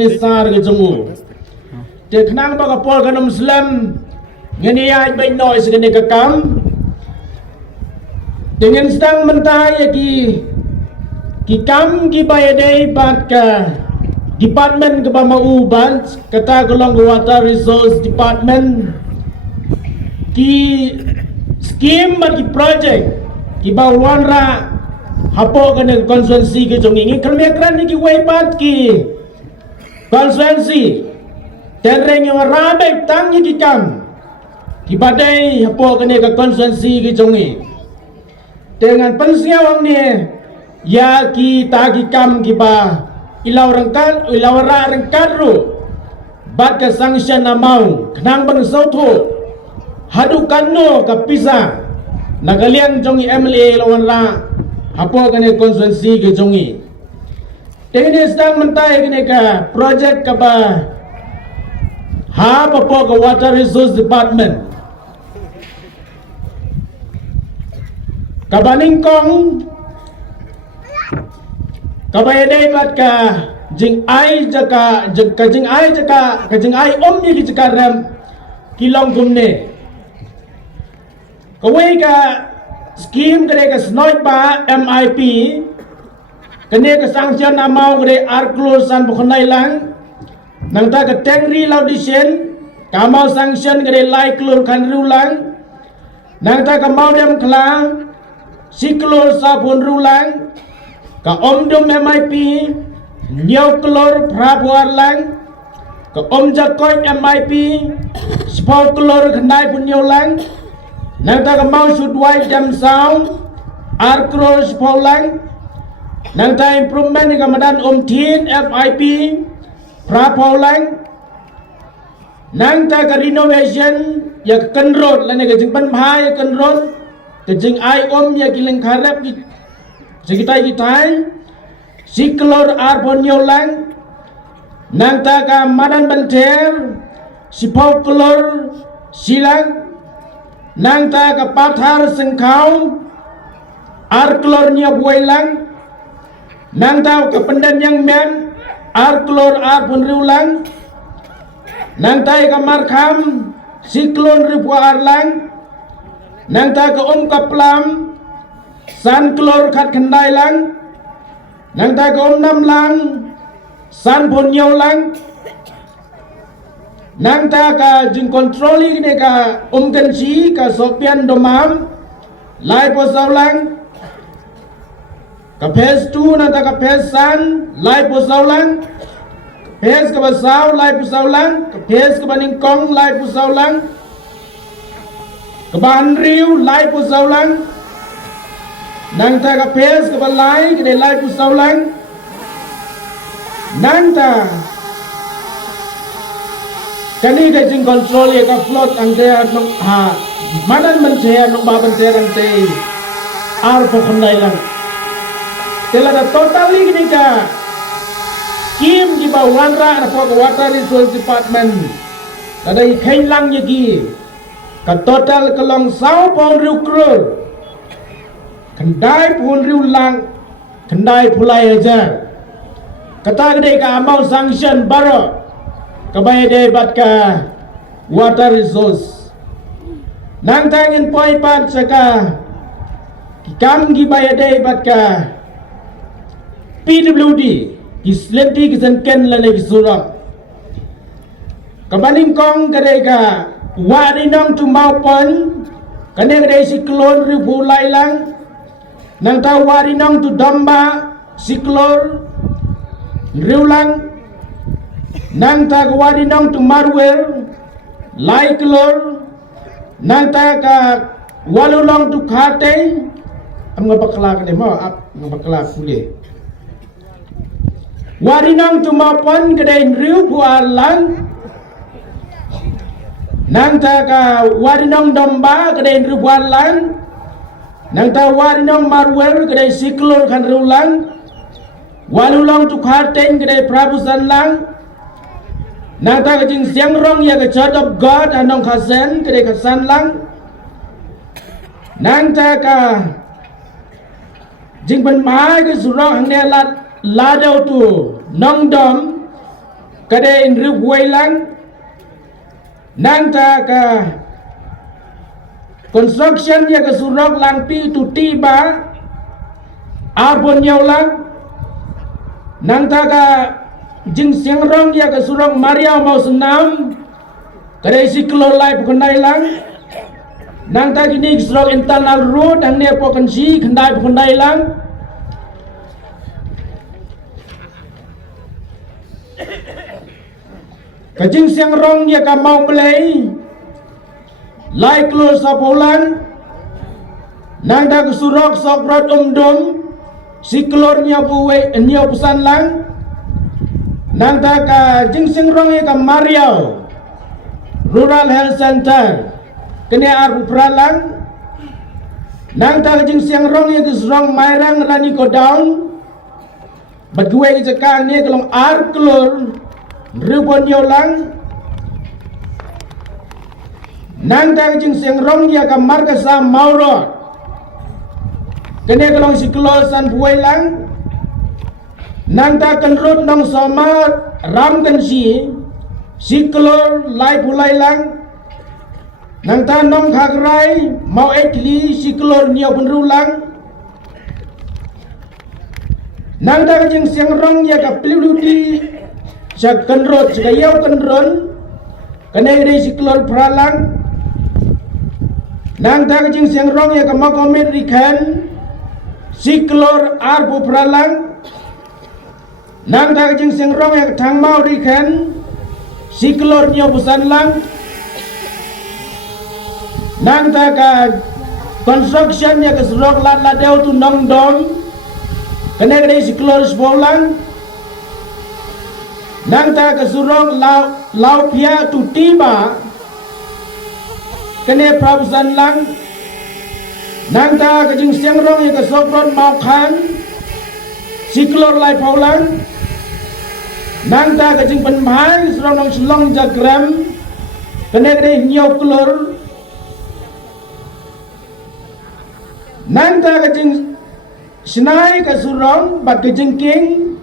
nisar ke jungu te khnang ba ka pol ka muslim ngani ai bai noi segene ka kam dengan sedang mentai ki kam ki bayadai bat ka department ke ba mauban kata golong water resource department ki scheme bat ki project ki ba wanra hapo kena konstituensi ke jongi ngi kelmekran ni ki waipat ki konstituensi tereng yang rabe tang ki kam ki badai hapo kena ke konstituensi ke jongi dengan pensiawang ni ya ki tagi kam ki ba ilaw rangkat ru bat ka sanction amount kenang bang sauto hadu kanno ka pisa nagalian jongi MLA lawan la hapo kene konstituensi ke jongi tene sedang mentai kene ka project ka ba ha papo ka water resource department kabaning kong kabayadai bat ka jing ai jaka jing ai om ni jaka ram kilong gumne kawai ka scheme kare ka snoi pa MIP kene ka sanction amau kare arklor san bukhnai lang nang ta ka tengri laudishen kamau sanction kare lai klor kan rulang nang ta ka mau dem klang siklor sabun rulang ka omdom MIP nyau klor prabuar lang ka omjakoy MIP spau klor khnai pun nyau lang nang ta ka mau sudwai jam sound arklor spau lang nang ta improvement ka madan omthin FIP prapau lang nang ta ka renovation ya kenrod lan ka jingpan bhai kenrod ke jing ai om ya kileng kharap ki sekitai siklor arbon yolang nang ta ka madan banter sipau klor silang nang ta ka pathar sengkau arklor nya buailang nang ta ka pendan yang men arklor arbon riulang nang ta ka markham siklon ribu arlang nang ta ka kaplam san klor khat khandai lang nang ta ka nam lang san pon nyau lang nang ta ka jing kontroli ne ka kensi ka sopian domam lai po saulang ka phase 2 nang ta ka phase san lai po saulang phase ka basau lai po saulang ka phase ka baning kong lai po saulang keban riu lai pusau lang nang ta ka pes ke balai ke lai pusau lang nang ta kani ke jing control ye ka float ang dia nong ha manan men dia nong ba ban dia ang te ar po khnai lang tela da totally ni ka kim di ba wanra na po water resource department kada i khain lang ye ki ka total kelong sau pon riu krul kendai pun riu lang kendai pulai aja kata gede ka amau sanction baro kabaya de bat ka water resource nang tangin poi pat saka kam gi baya de bat ka PWD islenti kisan ken lane bisurang kabaning kong gede ka wari nong tu maupon kane gede siklon ribu lai lang nang ta wari nong tu damba siklor riulang nang ta wari nong tu marwer lai klor nang ta ka walu long tu khate am ngabakla kane mo ap ngabakla kule wari nong tu maupon gede riu buar lang nang ta ka warinong domba kedai ribuan lang nang ta warinong marwer kedai siklor kan rulang walulong tu kharteng kedai prabusan lang nang ta ka jing siang rong ya ka church of god anong khasen kedai khasan lang nang ta ka jing ban mai ke surong hang ne lat ladau tu nong dom kada indri buailang nang ta ka construction ya ka surok lang pi tu tiba arbon yaw lang nang ta ka jing siang rong ya ka surok Maria mau senam kada isi klor lai bukanai lang nang ta kini surok internal road ang ne pokan si kandai bukanai lang kajing siang rong ya ka mau play lai klor sa polan nang da ka surok sokrot umdum si klor nya buwe nya pesan lang nang da ka jing siang rong ya ka Mariau Rural Health Center kene ar pralang nang da ka jing siang rong ya ka surong mairang rani ko down bagwe ka kang ne kalong ar klor ribon yaw lang nang ta jing siang rong ya ka marga sa mauro kene kalong si klosan buai lang nang ta kan rot nong sama ram kan si klor lai pulai lang nang ta nong khagrai mau ekli si klor niaw penru lang nang ta jing siang rong ya ka piludi sa kenrot sa kayaw kenron kanay rin si klor pralang nang tagajing siyang rong ya kamakomit rikan si klor arpo pralang nang tagajing siyang rong ya katangmaw rikan si klor niyo busan lang nang taga construction ya kasurok lat-ladew tu nong dom kanay rin si klor spolang nang ta kasurong lau pia tu tiba kene prabusan lang nang ta kajing siang rong ya kasokron mau khan siklor lai paulang nang ta kajing penmai serong nong selong jagram kene kene nyok klor nang ta kajing sinai kasurong bat kajing king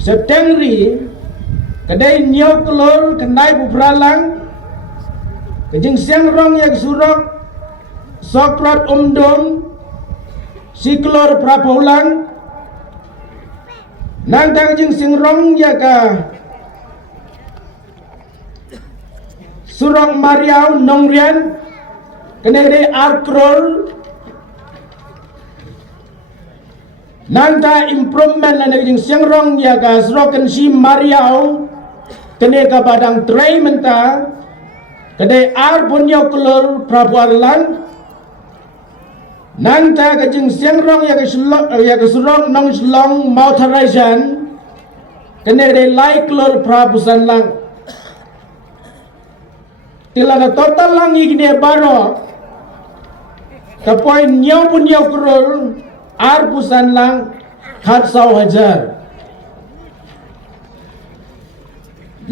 September kadai nyok klor kendai bubralang kejing siang rong ya surok sokrot umdom si klor prapolang nang ta kejing siang rong ya ka surok Mariau nongrian kene kadai arkrol nang ta improvement na kejing siang rong ya ka surok kan si Mariau kene ka badang tray menta kadai ar bunyo klor prabuarlan nang ta kajing siang rong ya ka surong nong slong motorization kene kadai lai klor prabusan lang tila na total lang igine baro kapoy nyaw bunyo klor ar busan lang khat saw hajar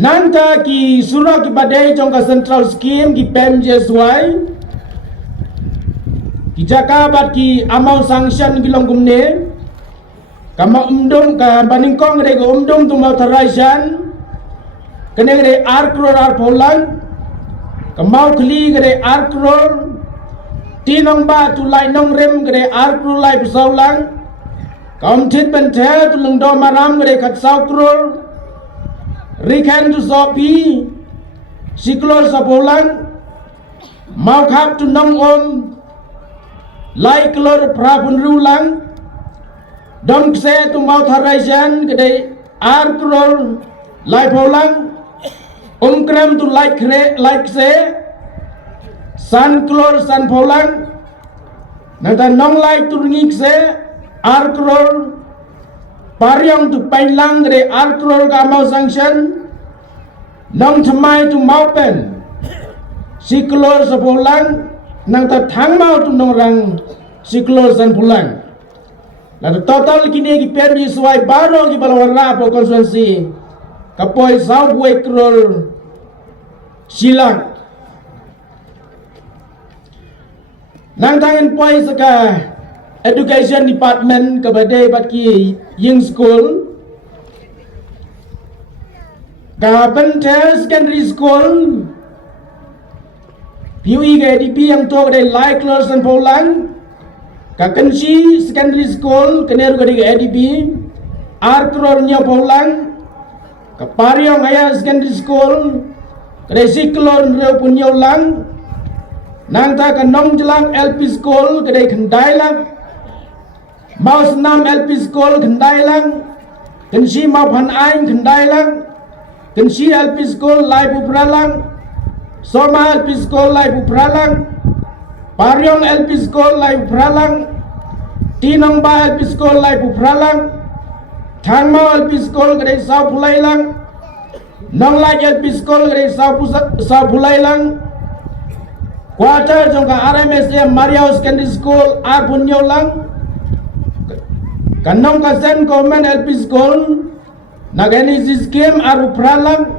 nanta ki surok ki badai jong ka central scheme ki PMJSY ki jakabat ki amount sanction ki longgumne kama umdum ka baningkong re go umdum tu motorization kene re ar crore ar polan kamau khli re ar crore tinong ba tu lai nong rem re ar crore lai pusaulang kaum thit ben the tu lung do maram re khat sau crore Rikan tu sopi siklor sapolan mau khap tu nong om lai klor prabun rulang dom kse tu mau tharaisan kedai ar klor lai polang krem tu lai kse san klor san polang nata nong lai tu ngi kse ar klor Pariang tu pailang re ar crore ka mau sanction nong thamai tu mau pen siklor sa polang nang ta thang mau tu nong rang siklor san pulang na total kini ki permi suai baro ki balawara po konsuensi kapoy sau buai crore silang nang tangan poy saka Education Department kepada baki Ying School ka Benteng Secondary School PUE ke ADP yang tu kedai Lai Close Poland ka Kenshi Secondary School keneru kedai ADP Arkrornya Poland ka Pariong Higher Secondary School kedai Siklon Reu Punya Ulang nang ta ka Nong Jelang LP School kedai Kendai Lang Mau Senam LP School Kendai Lang Kenshi Mau Pan Aing Kendai Lang Kenshi LP School Lai Pupralang Soma LP School Lai Pupralang Pariong LP School Lai Pupralang Tinong Ba LP School Lai Pupralang Thangmau LP School kedai Sau Pulai Lang Nong Lai LP School kedai Sau Pulai Lang Kuartal jongka RMSM Mariau Secondary School Arpunyo Lang Kanong Kasen Government LP School Nagani Ziskim Aru Pralang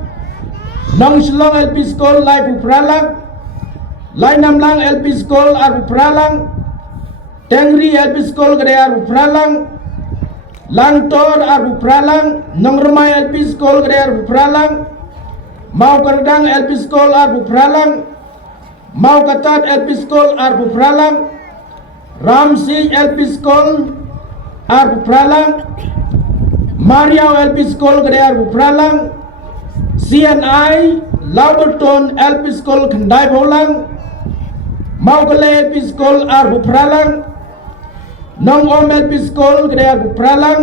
Nong Shillong LP School Lai Pupralang Lai Namlang LP School Aru Pralang Tengri LP School Kedai Aru Pralang Langtor Aru Pralang Nong Rumai LP School Kedai Aru Pralang Mau Kerdang LP School Aru Pralang Mau Katat LP School Arbu Pralang Ramsi LP School Arbu Pralang Mariau LP School Kedai Arbu Pralang CNI Lauberton LP School Kendai Polang Mau Kelai LP School Arbu Pralang Nong Om LP School Kedai Arbu Pralang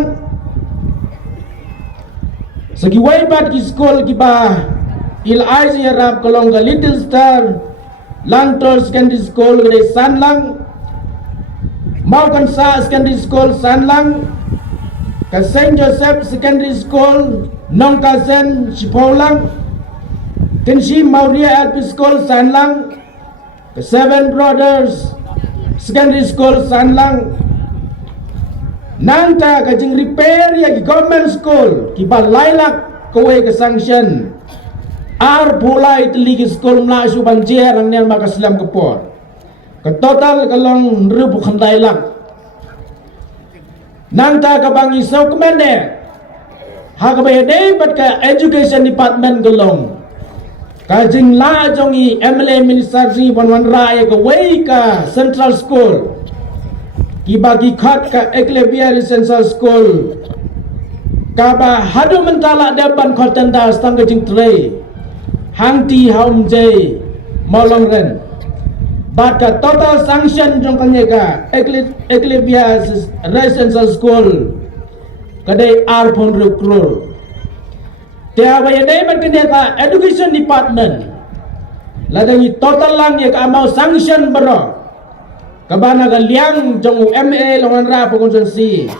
Segi waibat ki school ki ba Il Aizi Arab Kolong ke Little Star Langtor Secondary School kedai Sanlang Mau Kansa Secondary School Sanlang ke Saint Joseph Secondary School Nong Kasen Sipolang Kenshi Mauria LP School Sanlang ke Seven Brothers Secondary School Sanlang Nanta ke jing repair ya ki government school ki ba lailak kowe ke sanction Ar pulai teligi skol Melayu banjir ang niyan makaslam kapor. Ke total kalong ribu khandai lang. Nangta kabangi so kemana? Hakabayade bat ka education department kalong. Kajing la jongi MLA Ministry Wanwan Raya ka way ka Central School. Kibagi khat ka Eklebia Central School. Kaba hadu mentala depan khotenda stang kajing tray. Hangti haum jay molong ren Baka total sanction jong kanyeka Eklebia Residential School Kadai Arpon Rukrul Tiawa yadai bat kanyeka Education Department Ladangi total lang yaka amau sanction bero Kabana ka liang jong MA longan ra pagkonsensi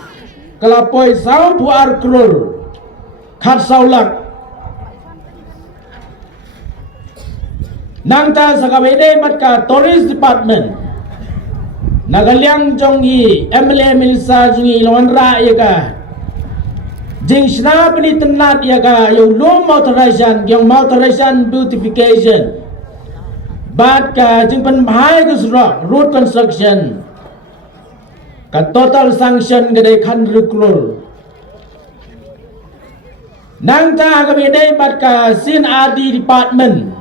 Kalapoy sao pu Arkrul Khat saulak Nangta sa kabede mat ka Tourist Department Nagaliang jongi MLA Milsa jongi ilawan ra yaga Jing snap ni tenat yaga yung low motorization beautification Bat ka jing panbahai kusra road construction Ka total sanction gadai khan rukrul Nangta kabede mat ka Sin RD Department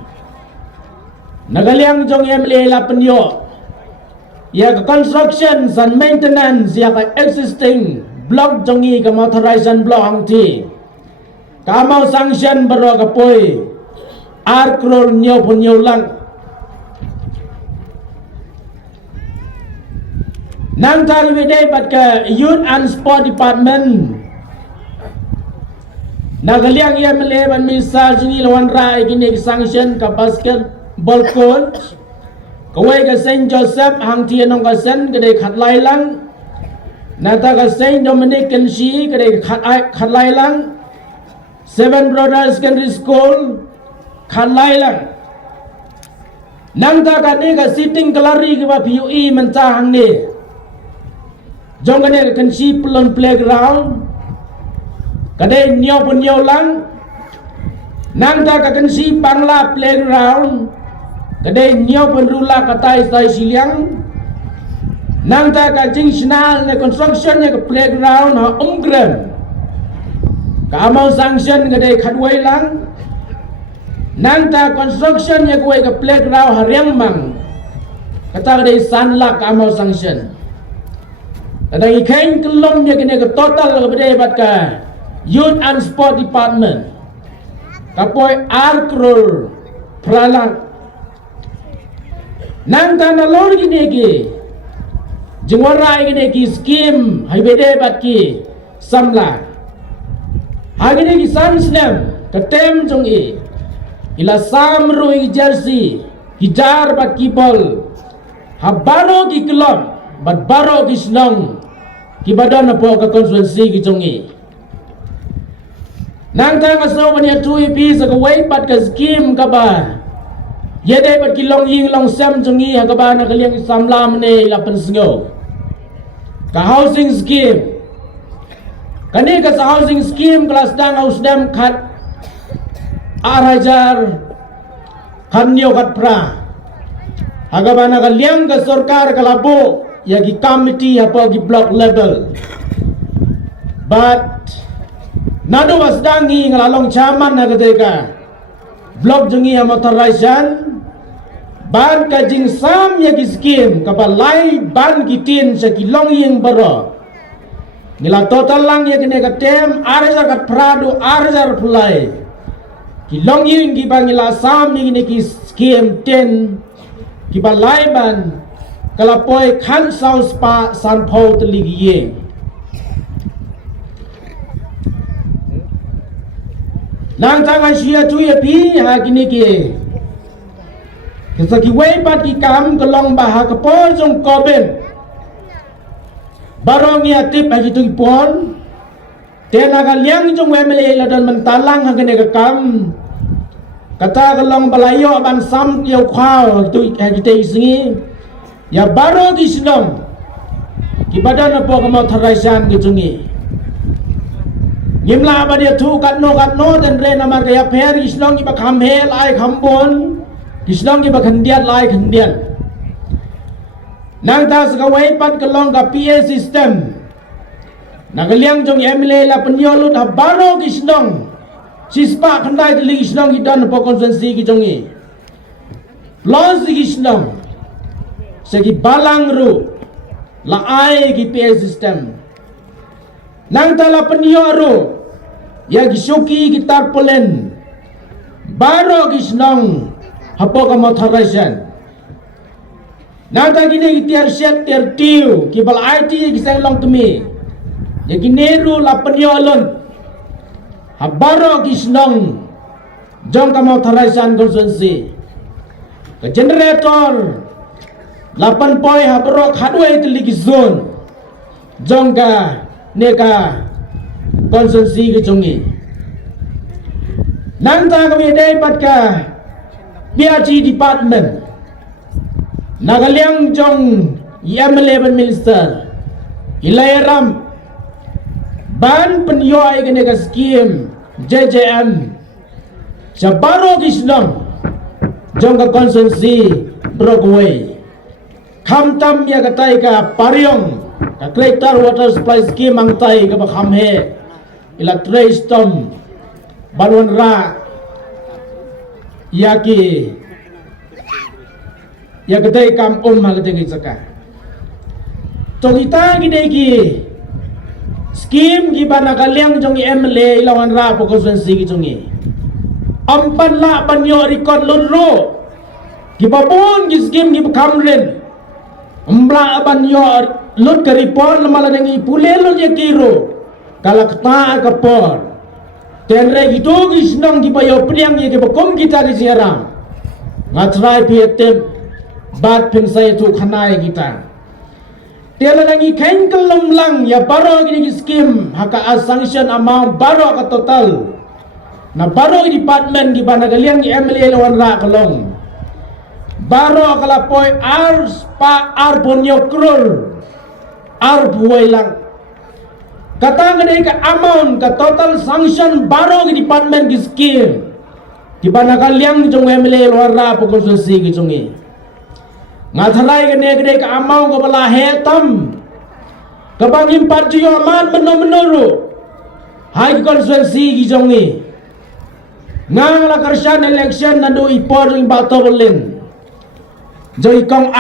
Nagaliang jong MLA lapenyo ya construction and maintenance ya existing block jongi ka motorization block angti kamau sanction bero kapoi Arkrol nyo punyo lang nang tari wede bat ka youth and sport department Nagaliang MLA ban misal jongi lawan rai gini sanction ka basket ball coach kawai ka Saint Joseph hang tianong ka sen kadai khatlai lang nata ka Saint Dominic Kenshi kadai khatlai lang Seven Brothers Secondary School khatlai lang nangta ka ni ka sitting gallery ka PUE menta hang ni jong ka ni ka Kenshi playground kadai nyaw pun nyaw lang nangta ka Kenshi Bangla playground kadai nyaw penrula katai sai siliang nangta ka jing snal ne construction ne playground ha umgram ka amau sanction kadai khadwai lang Nanta construction ya kuai ke playground hariang mang kata kadai sanlak amau sanction. Kadang ikan kelom ya kini ke total lebih bat ka Youth and Sport Department. Kapoi arkrul pralang. Nanta nalor gini ki jengwarai gini ki skim hai bede bat ki samla. Hagini ki sansnem ketem jong i ila samru i jersey hijar bat ki bol habaro ki kelom bat baro ki senong ki badan apa ke konstituensi ki jong i. Nang tang aso bania tui pi sa ka wai bat ka skim ka ba yede bat ki long ying long sam jong i ha ka ba na kaliang samla mne ila pensengo ka housing scheme kani ka sa housing scheme kelas dang haus dam khat arajar kanyo kat pra agabana ka liang ka sarkar kalabo ya ki committee apa ki block level but nado wasdangi ngalalong chairman na kadeka block jungi amotorization ban ka jing sam ya ki scheme kapalai ban ki tin sa ki long ying baro nila total lang ya kine ka tem arajar kat prado arajar pulai ki long ying ki bangila sam ni ki scheme 10 ki balai ban kalapoi khan sau spa san pho tli gi ye nang tang asia tu ye pi ha kini ki kisa ki wei pat ki kam kelong bah ka pol jong koben barong ya tip ha tu pon tena ka liang jong wemele la dan mentalang ha kene ka kam kata kelong balayo ban sam yo khao tu ha kita isingi ya baro ki sinong ki badan apa ka mau tharaisan ki jungi Yimla ba dia tu kat no dan re nama kaya per isnong ki ba kham he lai kham bon isnong ki ba khandiat lai khandiat nang ta sa wai pat kalong ka PA system nagaliang jong MLA la penyolut ha baro ki isnong sispa khandai tli isnong ki dan po konsensi ki jongi los ki isnong segi balang ru la ai ki PA system nang ta la penyoru ya gisoki gitar polen baro gisnong hapo ka motorization nata gine gitiar set ter tiu ki bal IT gisang long tumi ya gineru la penyolon habaro gisnong jong ka motorization konsensi ke generator 8 poi habaro khadwai tli gizon jong ka neka konsensi ke jongi nanta kami dai pat ka PRG department nagaliang jong YM11 minister ilairam ban penyoy ke neka scheme JJM sabaro kisnong jong ka konsensi Brockway khamtam ya katai ka paryong ka Greater Water Supply Scheme ang tay ka bakham he ila trace tom banwan ra yaki ya kadai kam mal kadai saka to kita gide ki scheme gi bana kaliang jong MLA ilawan ra po konsensi gi jongi ampan la banyo record loro gi babon gi scheme gi kamren ambla banyo lut ke report lamala dengi pulelo je kiro kalakta ka por tenre gitu gisnong di bayo priang ye ke bokom kita di siaram ngatrai pietem bat pensai tu khanai kita tela dengi kain kelum lang ya baro gini scheme haka sanction amount baro ka total na baro department di bana galiang MLA lawan ra kolong baro kala poi ar ponyo krul ar buai lang kata ngene ka amount ka total sanction baro ki department ki scheme di bana kaliang jong MLA luar po konsensi ki jongi ngathalai ngene ka amount ko bala hetam ka bangim parjiyo aman menuru hai konsensi ki jongi ngang la karsyan election nandu ipor ring bato berlin. Jo ikong